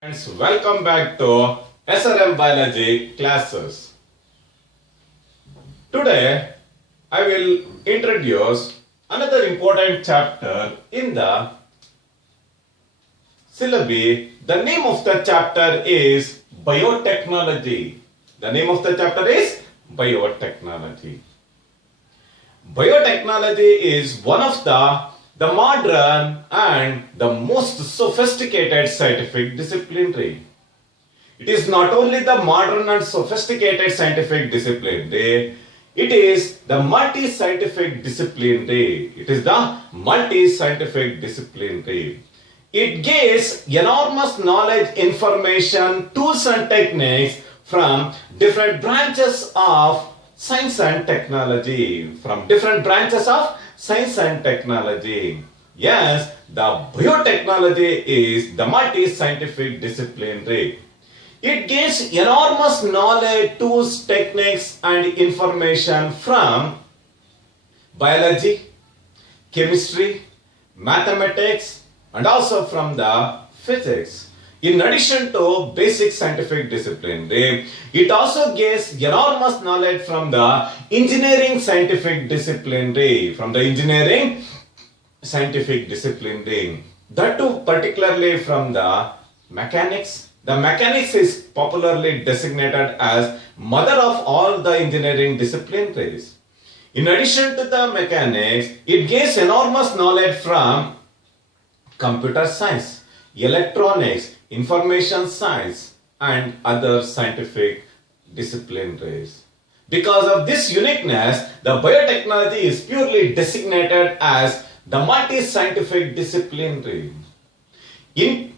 Friends, welcome back to SRM Biology classes. Today, I will introduce another important chapter in the syllabi. The name of the chapter is Biotechnology. The name of the chapter is Biotechnology. Biotechnology is one of the modern and the most sophisticated scientific disciplinary. It is not only the modern and sophisticated scientific disciplinary, it is the multi-scientific disciplinary. It is the multi-scientific disciplinary. It gives enormous knowledge, information, tools and techniques from different branches of science and technology. Yes, the biotechnology is the multi-scientific disciplinary. It gives enormous knowledge, tools, techniques and information from biology, chemistry, mathematics and also from the physics. In addition to basic scientific discipline, it also gives enormous knowledge from the engineering scientific discipline, that too particularly from the mechanics. The mechanics is popularly designated as mother of all the engineering disciplines. In addition to the mechanics, it gives enormous knowledge from computer science, electronics, information science and other scientific disciplines. Because of this uniqueness, the biotechnology is purely designated as the multi-scientific disciplinary. In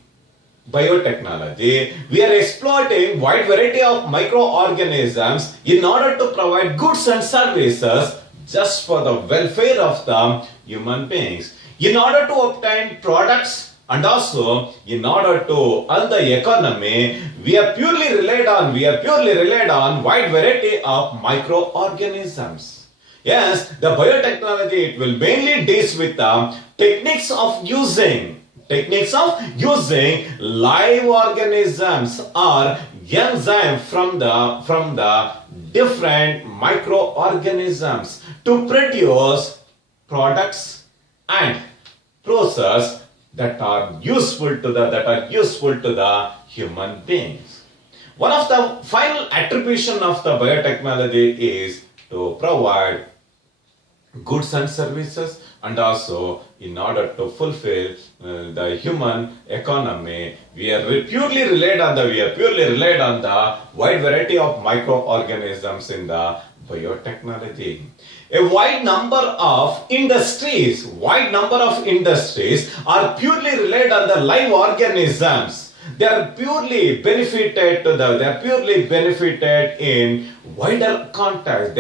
biotechnology, we are exploiting wide variety of microorganisms in order to provide goods and services just for the welfare of the human beings. In order to obtain products and also in order to earn the economy, we are purely relied on wide variety of microorganisms. Yes, the biotechnology, it will mainly deals with the techniques of using live organisms or enzymes from the different microorganisms to produce products and process that are useful to the human beings. One of the final attribution of the biotechnology is to provide goods and services, and also in order to fulfill the human economy, we are purely relied on the wide variety of microorganisms in the biotechnology. A wide number of industries are purely relied on the live organisms. They are purely benefited in wider contact.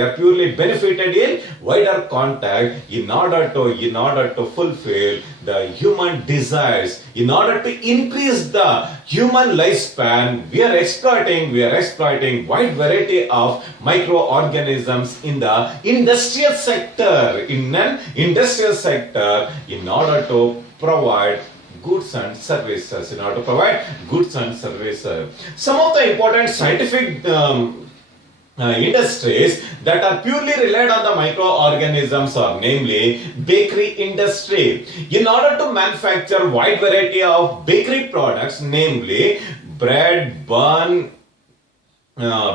In order to fulfill the human desires, in order to increase the human lifespan. We are exploiting wide variety of microorganisms in the industrial sector. In order to provide goods and services. Some of the important scientific industries that are purely relied on the microorganisms are namely bakery industry. In order to manufacture wide variety of bakery products, namely bread, bun,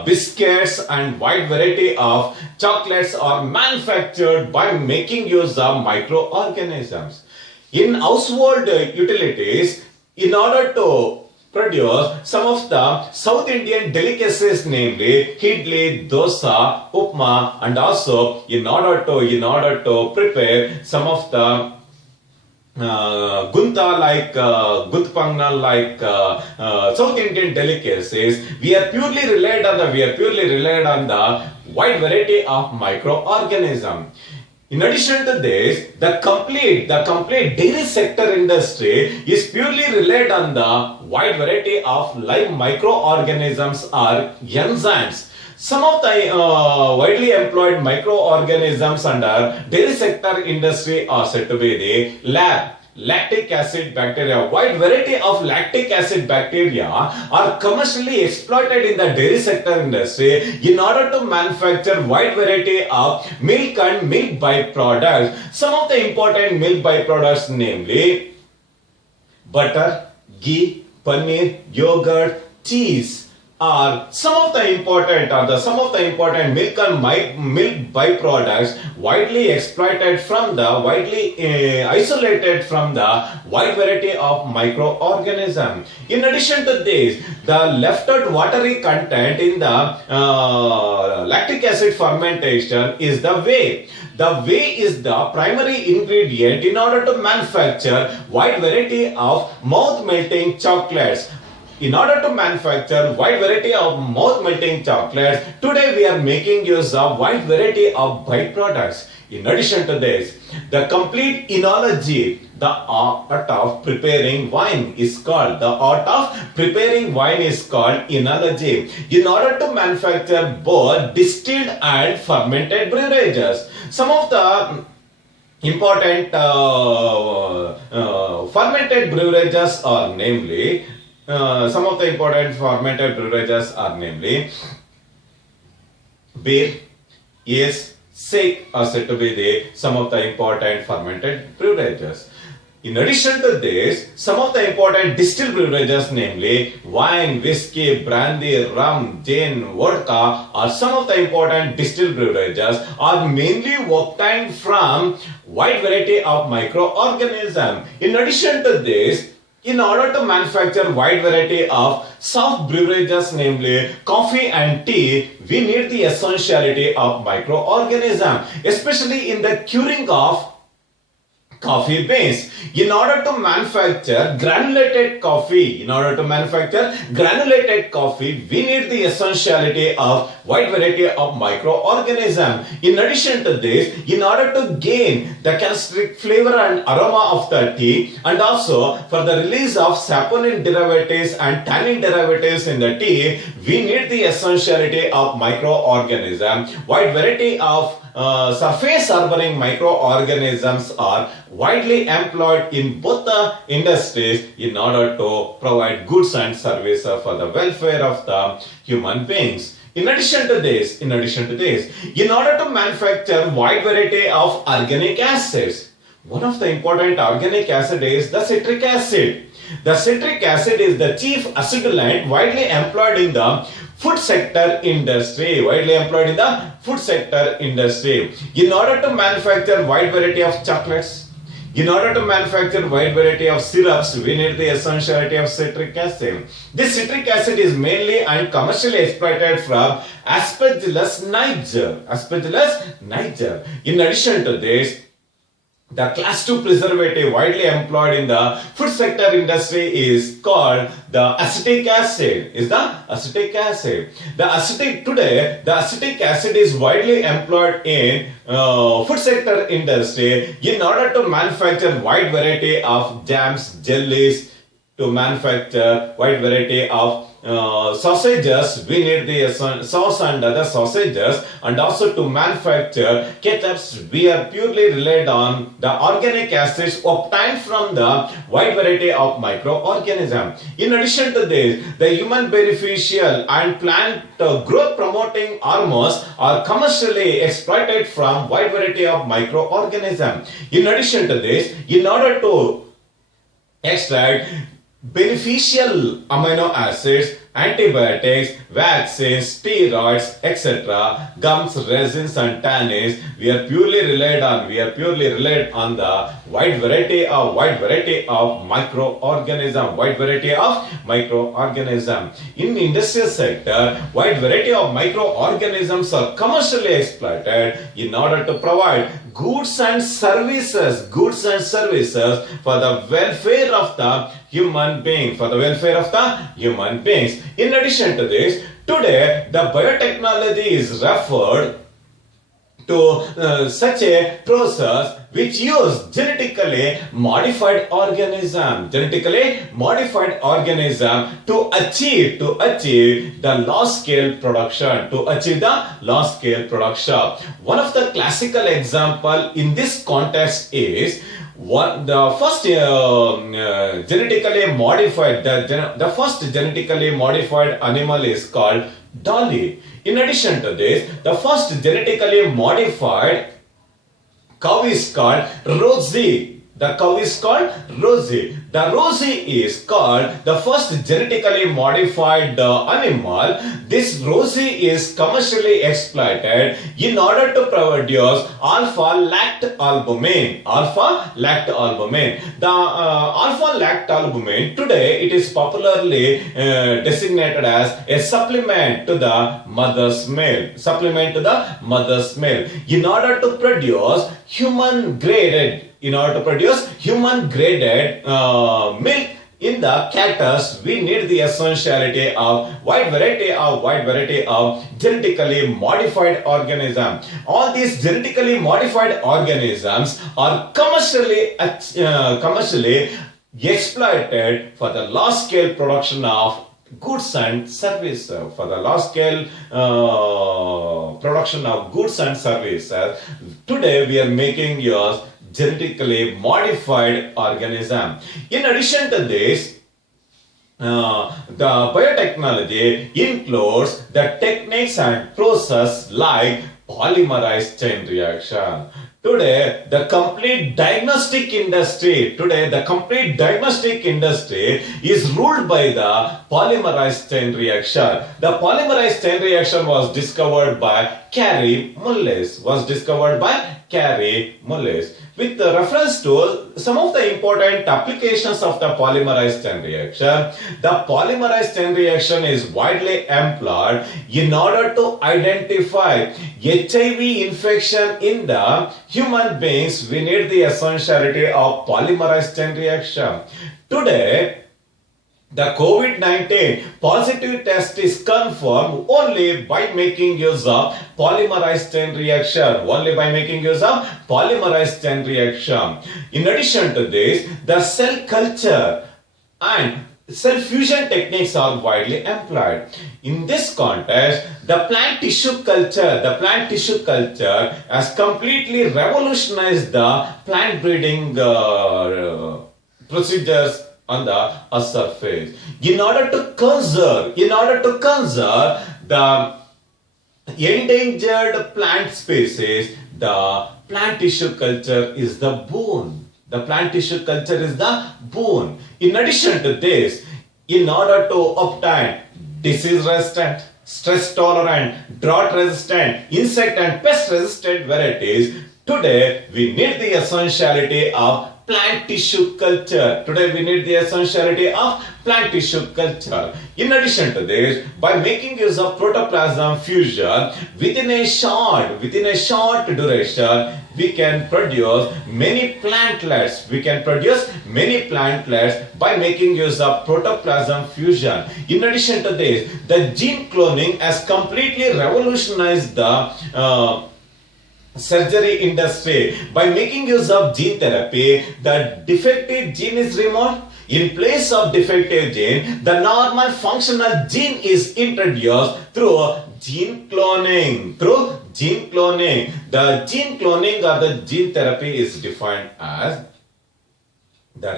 biscuits and wide variety of chocolates are manufactured by making use of microorganisms. In household utilities, in order to produce some of the South Indian delicacies, namely idli, dosa, upma, and also in order to prepare some of the gutpangna like South Indian delicacies, we are purely relied on the wide variety of microorganisms. In addition to this, the complete dairy sector industry is purely relied on the wide variety of live microorganisms or enzymes. Some of the widely employed microorganisms under dairy sector industry are said to be the lactic acid bacteria. Wide variety of lactic acid bacteria are commercially exploited in the dairy sector industry in order to manufacture wide variety of milk and milk byproducts. Some of the important milk byproducts, namely butter, ghee, paneer, yogurt, cheese, are some of the important milk and milk byproducts widely exploited from the isolated from the wide variety of microorganisms. In addition to this, the left out watery content in the lactic acid fermentation is the whey. The whey is the primary ingredient in order to manufacture wide variety of mouth-melting chocolates. In order to manufacture wide variety of mouth-melting chocolates, today we are making use of wide variety of byproducts. In addition to this, the complete enology, the art of preparing wine is called. The art of preparing wine is called enology. In order to manufacture both distilled and fermented beverages, some of the important fermented beverages are namely beer, yeast, shake are said to be some of the important fermented beverages. In addition to this, some of the important distilled beverages, namely wine, whiskey, brandy, rum, gin, vodka, are some of the important distilled beverages are mainly obtained from wide variety of microorganisms. In addition to this, in order to manufacture wide variety of soft beverages, namely coffee and tea, we need the essentiality of microorganisms, especially in the curing of coffee beans. In order to manufacture granulated coffee, we need the essentiality of wide variety of microorganisms. In addition to this, in order to gain the characteristic flavor and aroma of the tea, and also for the release of saponin derivatives and tannin derivatives in the tea, we need the essentiality of microorganisms. Wide variety of surface harboring microorganisms are widely employed in both the industries in order to provide goods and services for the welfare of the human beings. In addition to this, in order to manufacture wide variety of organic acids, one of the important organic acid is the citric acid. The citric acid is the chief acidulant widely employed in the food sector industry. In order to manufacture wide variety of chocolates, in order to manufacture wide variety of syrups, we need the essentiality of citric acid. This citric acid is mainly and commercially exploited from Aspergillus niger. In addition to this, the class 2 preservative widely employed in the food sector industry is called the acetic acid. The acetic acid is widely employed in food sector industry in order to manufacture wide variety of jams, jellies, to manufacture wide variety of sausages. We need the sauce and other sausages, and also to manufacture ketchups we are purely relied on the organic acids obtained from the wide variety of microorganisms. In addition to this, the human beneficial and plant growth promoting hormones are commercially exploited from wide variety of microorganisms. In addition to this, in order to extract beneficial amino acids, antibiotics, vaccines, steroids, etc., gums, resins and tannins, we are purely relied on the wide variety of microorganisms. In industrial sector, wide variety of microorganisms are commercially exploited in order to provide goods and services for the welfare of the human being, In addition to this, today the biotechnology is referred to such a process which use genetically modified organism to achieve the large scale production. One of the classical example in this context is the first genetically modified, the first genetically modified animal is called dolly. In addition to this, the first genetically modified cow is called Rosie. The cow is called Rosie. The Rosie is called the first genetically modified animal. This Rosie is commercially exploited in order to produce alpha-lactalbumin. Alpha-lactalbumin. The alpha-lactalbumin today it is popularly designated as a supplement to the mother's milk. Supplement to the mother's milk. In order to produce human-graded milk in the cattle, we need the essentiality of wide variety of genetically modified organisms. All these genetically modified organisms are commercially exploited for the large scale production of goods and services. For the large scale production of goods and services, today we are making use genetically modified organism. In addition to this, the biotechnology includes the techniques and process like polymerized chain reaction. Today, the complete diagnostic industry is ruled by the polymerized chain reaction. The polymerized chain reaction was discovered by Carey Mullis. With reference to some of the important applications of the polymerized chain reaction, the polymerized chain reaction is widely employed in order to identify HIV infection in the human beings. We need the essentiality of polymerized chain reaction. Today, the COVID-19 positive test is confirmed only by making use of polymerized chain reaction. In addition to this, the cell culture and cell fusion techniques are widely employed. In this context, the plant tissue culture has completely revolutionized the plant breeding procedures on the surface. In order to conserve the endangered plant species, the plant tissue culture is the boon. In addition to this, in order to obtain disease-resistant, stress-tolerant, drought-resistant, insect and pest-resistant varieties, today we need the essentiality of plant tissue culture. In addition to this, by making use of protoplasm fusion, within a short duration, we can produce many plantlets. By making use of protoplasm fusion. In addition to this, the gene cloning has completely revolutionized the surgery industry. By making use of gene therapy, the defective gene is removed. In place of defective gene, the normal functional gene is introduced through gene cloning. The gene cloning or the gene therapy is defined as the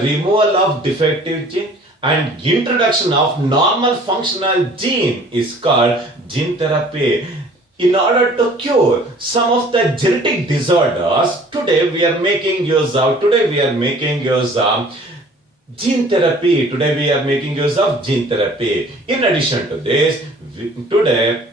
removal of defective gene and introduction of normal functional gene is called gene therapy. In order to cure some of the genetic disorders, today we are making use of gene therapy. In addition to this, today,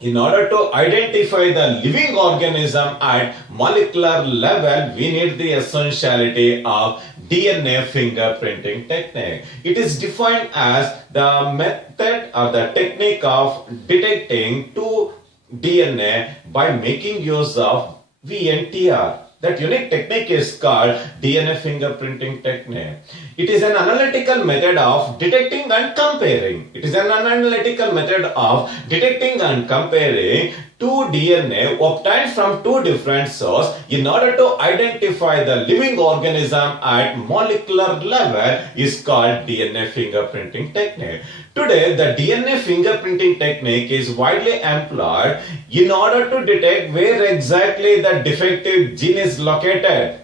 in order to identify the living organism at molecular level, we need the essentiality of DNA fingerprinting technique. It is defined as the method or the technique of detecting two DNA by making use of VNTR. That unique technique is called DNA fingerprinting technique. It is an analytical method of detecting and comparing. two DNA obtained from two different sources in order to identify the living organism at molecular level is called DNA fingerprinting technique. Today, the DNA fingerprinting technique is widely employed in order to detect where exactly the defective gene is located.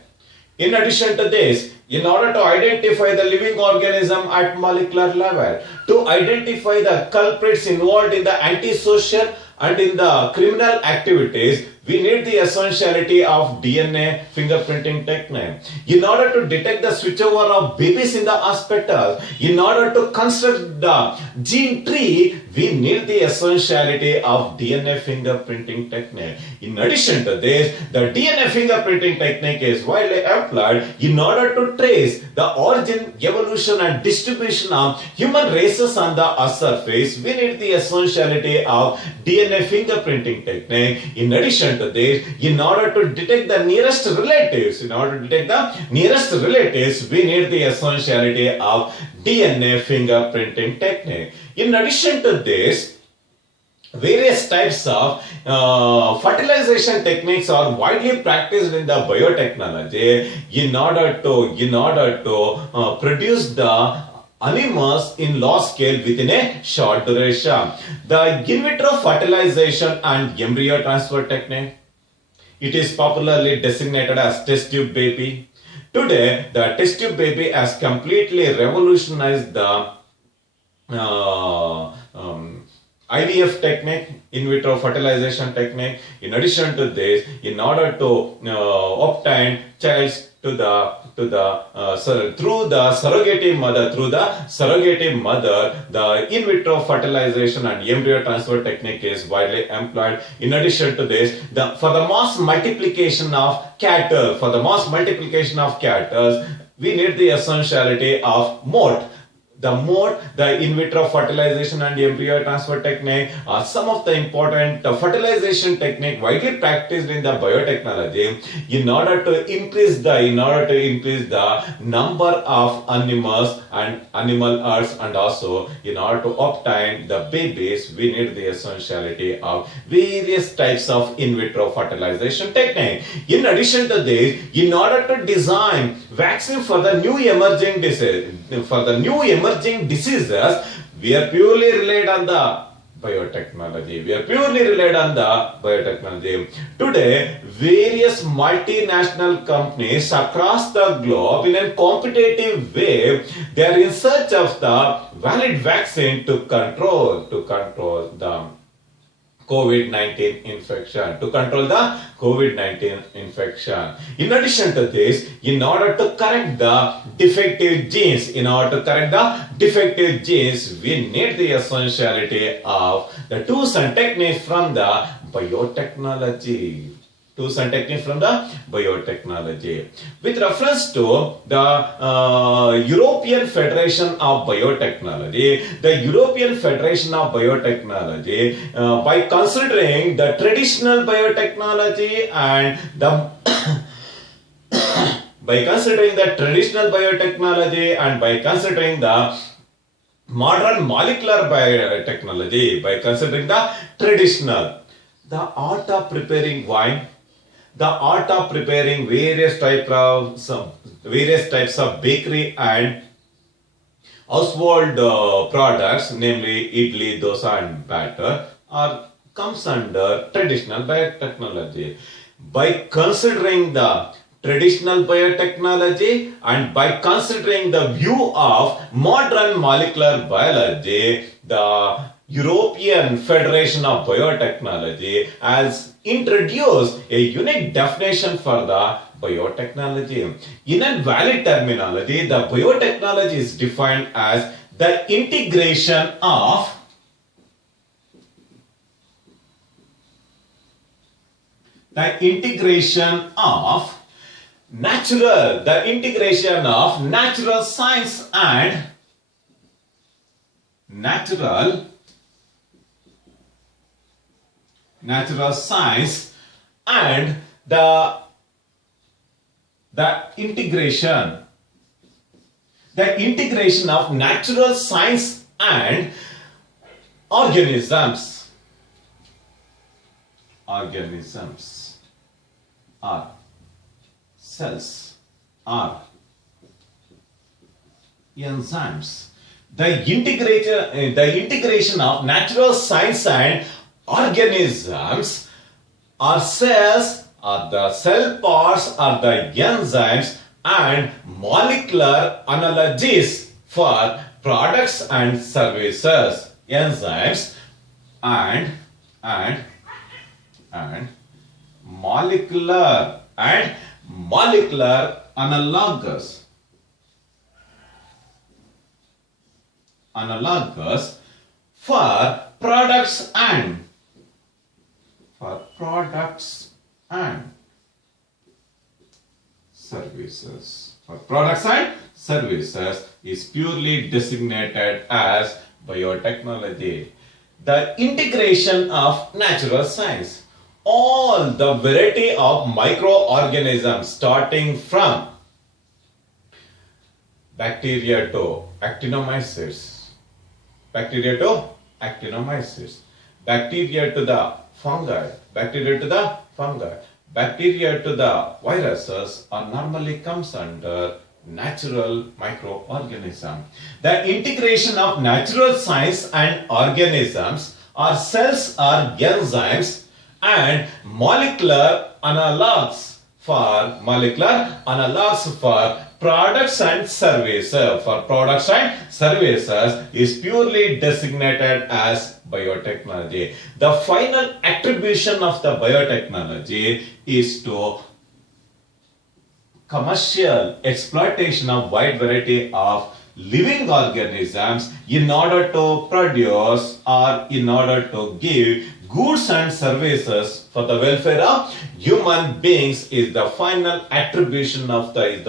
In addition to this, in order to identify the living organism at molecular level, to identify the culprits involved in the antisocial and in the criminal activities, we need the essentiality of DNA fingerprinting technique. In order to detect the switchover of babies in the hospitals, in order to construct the gene tree, we need the essentiality of DNA fingerprinting technique. In addition to this, the DNA fingerprinting technique is widely employed in order to trace the origin, evolution and distribution of human races on the surface. We need the essentiality of DNA fingerprinting technique. In addition to this, in order to detect the nearest relatives, we need the essentiality of DNA fingerprinting technique. In addition to this, various types of fertilization techniques are widely practiced in the biotechnology in order to produce the animals in large scale within a short duration. The in vitro fertilization and embryo transfer technique, it is popularly designated as test tube baby. Today, the test tube baby has completely revolutionized the IVF technique, in vitro fertilization technique. In addition to this, in order to obtain child through the surrogate mother, the in vitro fertilization and embryo transfer technique is widely employed. In addition to this, for the mass multiplication of cattle, we need the essentiality of moat. The in vitro fertilization and embryo transfer technique are some of the important fertilization technique widely practiced in the biotechnology in order to increase the number of animals and animal herds, and also in order to obtain the babies, we need the essentiality of various types of in vitro fertilization technique. In addition to this, in order to design vaccine for the new emerging diseases, we are purely relied on the biotechnology. Today, various multinational companies across the globe, in a competitive way, they are in search of the valid vaccine to control the COVID-19 infection. In addition to this, in order to correct the defective genes, we need the essentiality of the tools and techniques from the biotechnology. With reference to the European Federation of Biotechnology, by considering the traditional biotechnology and the by considering the modern molecular biotechnology, the art of preparing wine, the art of preparing various types of bakery and household products, namely idli, dosa and batter, comes under traditional biotechnology. By considering the traditional biotechnology and by considering the view of modern molecular biology, the European Federation of Biotechnology has introduced a unique definition for the biotechnology. In a valid terminology, the biotechnology is defined as the integration of natural science and natural science and the integration of natural science and organisms. organisms or cells or enzymes. The integration of natural science and organisms or cells or the cell parts or the enzymes and molecular analogies for products and services. Enzymes and molecular analogues for products and services. For products and services is purely designated as biotechnology. The integration of natural science. All the variety of microorganisms starting from bacteria to actinomycetes, bacteria to the fungi, bacteria to the viruses are normally comes under natural microorganism. The integration of natural science and organisms or cells or enzymes and molecular analogues for products and services is purely designated as biotechnology. The final attribution of the biotechnology is to commercial exploitation of wide variety of living organisms in order to produce or in order to give goods and services for the welfare of human beings is the final attribution of the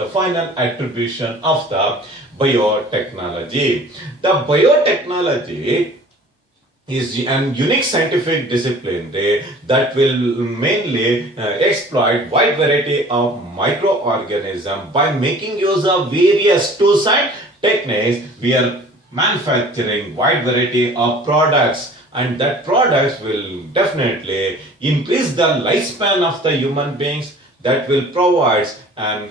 biotechnology. The biotechnology is a unique scientific discipline that will mainly exploit wide variety of microorganisms by making use of various tools and techniques. We are manufacturing wide variety of products, and that products will definitely increase the lifespan of the human beings, that will provide a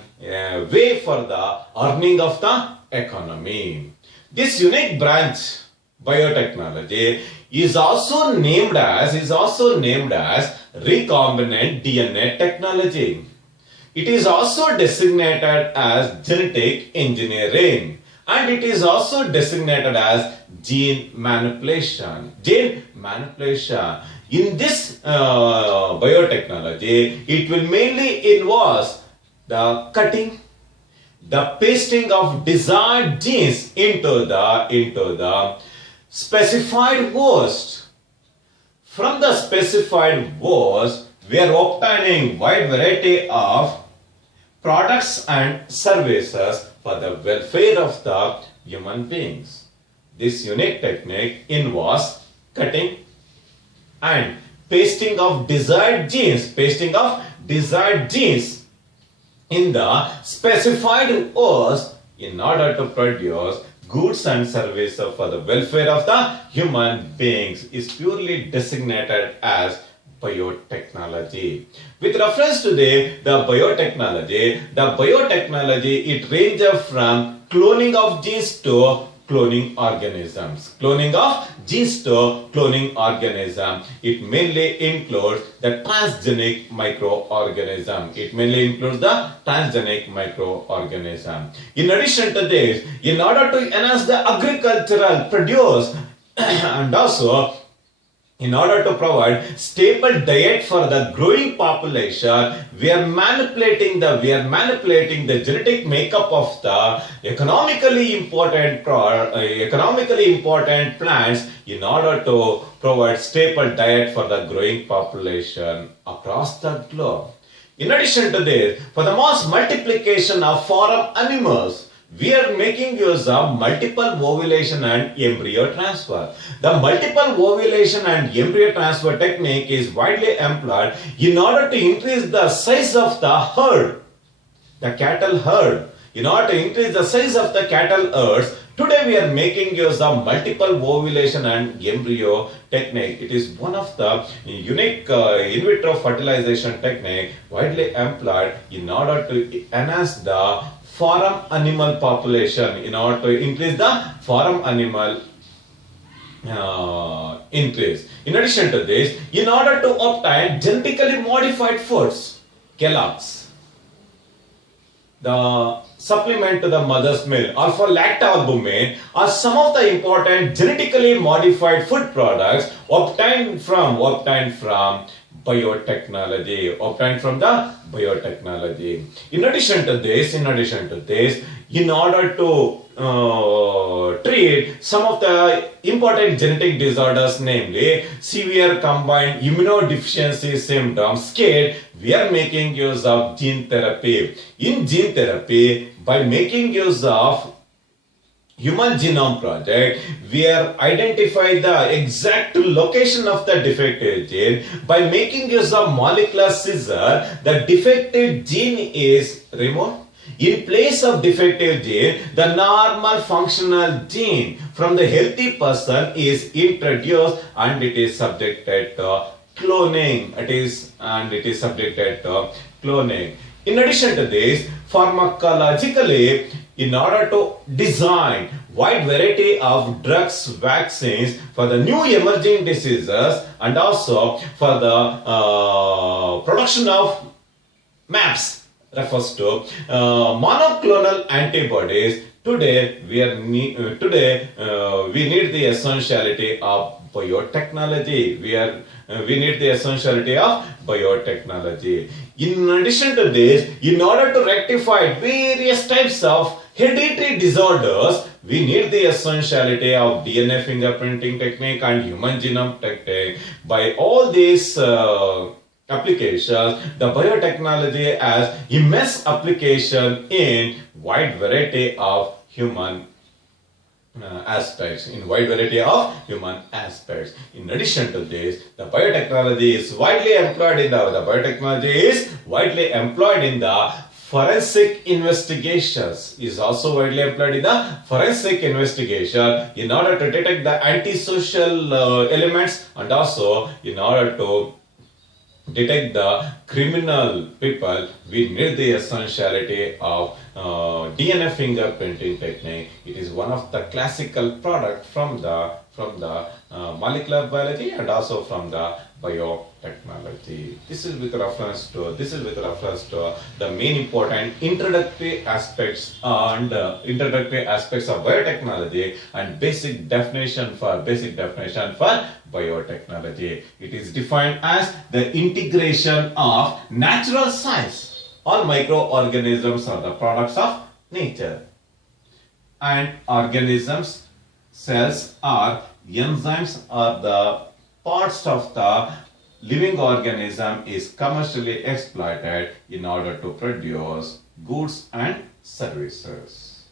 way for the earning of the economy. This unique branch, biotechnology, is also named as recombinant DNA technology. It is also designated as genetic engineering, and it is also designated as gene manipulation. In this biotechnology, it will mainly involve the cutting, the pasting of desired genes into the specified host. From the specified host, we are obtaining wide variety of products and services for the welfare of the human beings. This unique technique involves cutting and pasting of desired genes, in the specified host in order to produce goods and services for the welfare of the human beings is purely designated as biotechnology. With reference to the biotechnology, it ranges from cloning of genes to cloning organisms. It mainly includes the transgenic microorganism. In addition to this, in order to enhance the agricultural produce and also in order to provide staple diet for the growing population, we are manipulating the genetic makeup of the economically important plants in order to provide staple diet for the growing population across the globe. In addition to this, for the mass multiplication of farm animals, we are making use of multiple ovulation and embryo transfer. The multiple ovulation and embryo transfer technique is widely employed in order to increase the size of the herd, the cattle herd. In order to increase the size of the cattle herds, Today we are making use of multiple ovulation and embryo technique. It is one of the unique in vitro fertilization technique widely employed in order to enhance the farm animal population, in order to increase the farm animal increase. In addition to this, in order to obtain genetically modified foods, Kellogg's, the supplement to the mother's milk, alpha-lactalbumin, are some of the important genetically modified food products obtained from biotechnology, In addition to this, in order to treat some of the important genetic disorders, namely severe combined immunodeficiency symptoms, SCID, we are making use of gene therapy. In gene therapy, by making use of Human Genome Project, we are identify the exact location of the defective gene. By making use of molecular scissor, the defective gene is removed. In place of defective gene, the normal functional gene from the healthy person is introduced and it is subjected to cloning. It is subjected to cloning. In addition to this, pharmacologically, in order to design wide variety of drugs, vaccines for the new emerging diseases and also for the production of MAPS, refers to monoclonal antibodies. Today we need the essentiality of biotechnology. We need the essentiality of biotechnology. In addition to this, in order to rectify various types of hereditary disorders, we need the essentiality of DNA fingerprinting technique and human genome technique. By all these applications, the biotechnology has immense application in wide variety of human aspects. In addition to this, the biotechnology is widely employed in the forensic investigations. Is also widely employed in the forensic investigation in order to detect the antisocial elements and also in order to detect the criminal people. We need the essentiality of DNA fingerprinting technique. It is one of the classical product from the molecular biology and also from the biotechnology. This is with reference to the main important introductory aspects of biotechnology and basic definition for biotechnology. It is defined as the integration of natural science. All microorganisms are the products of nature, and organisms, cells or enzymes are the parts of the living organism is commercially exploited in order to produce goods and services.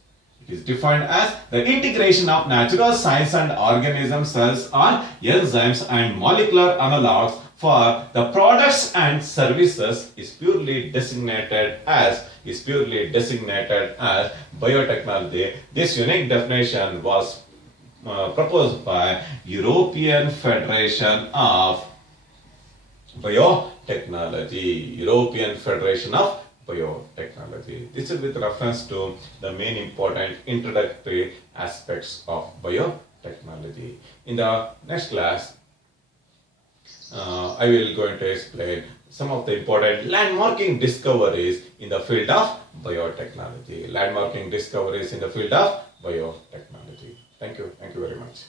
It is defined as the integration of natural science and organism, cells or enzymes and molecular analogs for the products and services is purely designated as biotechnology. This unique definition was proposed by European Federation of Biotechnology. This is with reference to the main important introductory aspects of biotechnology. In the next class, I will going to explain some of the important landmarking discoveries in the field of biotechnology. Thank you very much.